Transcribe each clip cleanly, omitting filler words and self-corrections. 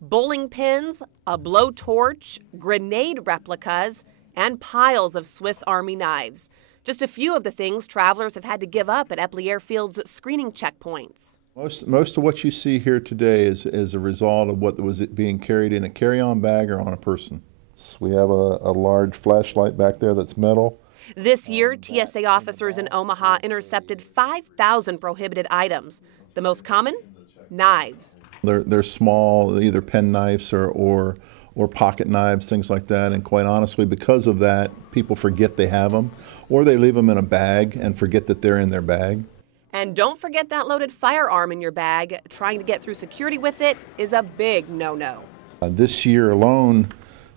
Bowling pins, a blowtorch, grenade replicas, and piles of Swiss Army knives. Just a few of the things travelers have had to give up at Epley Airfield's screening checkpoints. Most of what you see here today is a result of what was being carried in a carry-on bag or on a person. We have a large flashlight back there that's metal. This year, TSA officers in Omaha intercepted 5,000 prohibited items. The most common? Knives. They're small, either pen knives or pocket knives, things like that. And quite honestly, because of that, people forget they have them, or they leave them in a bag and forget that they're in their bag. And don't forget that loaded firearm in your bag. Trying to get through security with it is a big no-no. This year alone,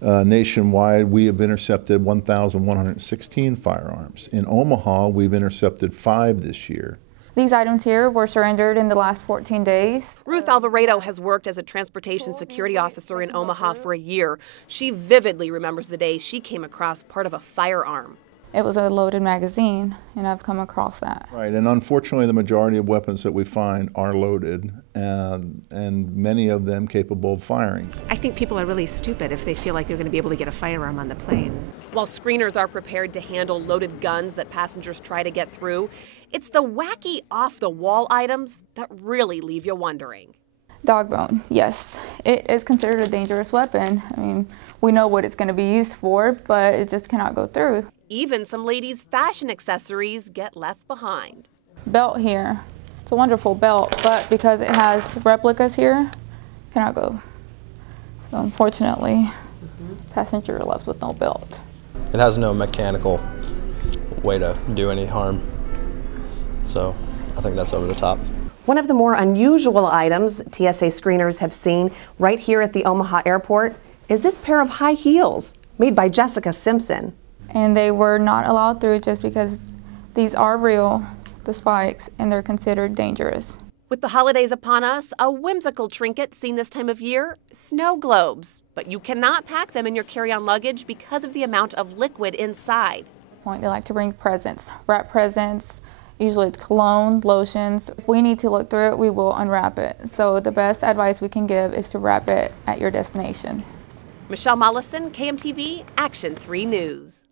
nationwide, we have intercepted 1,116 firearms. In Omaha, we've intercepted 5 this year. These items here were surrendered in the last 14 days. Ruth Alvarado has worked as a transportation security officer in Omaha for a year. She vividly remembers the day she came across part of a firearm. It was a loaded magazine, and I've come across that. Right, and unfortunately the majority of weapons that we find are loaded, and many of them capable of firing. I think people are really stupid if they feel like they're going to be able to get a firearm on the plane. While screeners are prepared to handle loaded guns that passengers try to get through, it's the wacky off-the-wall items that really leave you wondering. Dog bone, yes. It is considered a dangerous weapon. I mean, we know what it's going to be used for, but it just cannot go through. Even some ladies' fashion accessories get left behind. Belt here. It's a wonderful belt, but because it has replicas here, cannot go. So unfortunately, passenger left with no belt. It has no mechanical way to do any harm. So I think that's over the top. One of the more unusual items TSA screeners have seen right here at the Omaha airport is this pair of high heels made by Jessica Simpson. And they were not allowed through just because these are real, the spikes, and they're considered dangerous. With the holidays upon us, a whimsical trinket seen this time of year, snow globes. But you cannot pack them in your carry-on luggage because of the amount of liquid inside. They like to bring presents, wrap presents. Usually it's cologne, lotions. If we need to look through it, we will unwrap it. So the best advice we can give is to wrap it at your destination. Michelle Mollison, KMTV, Action 3 News.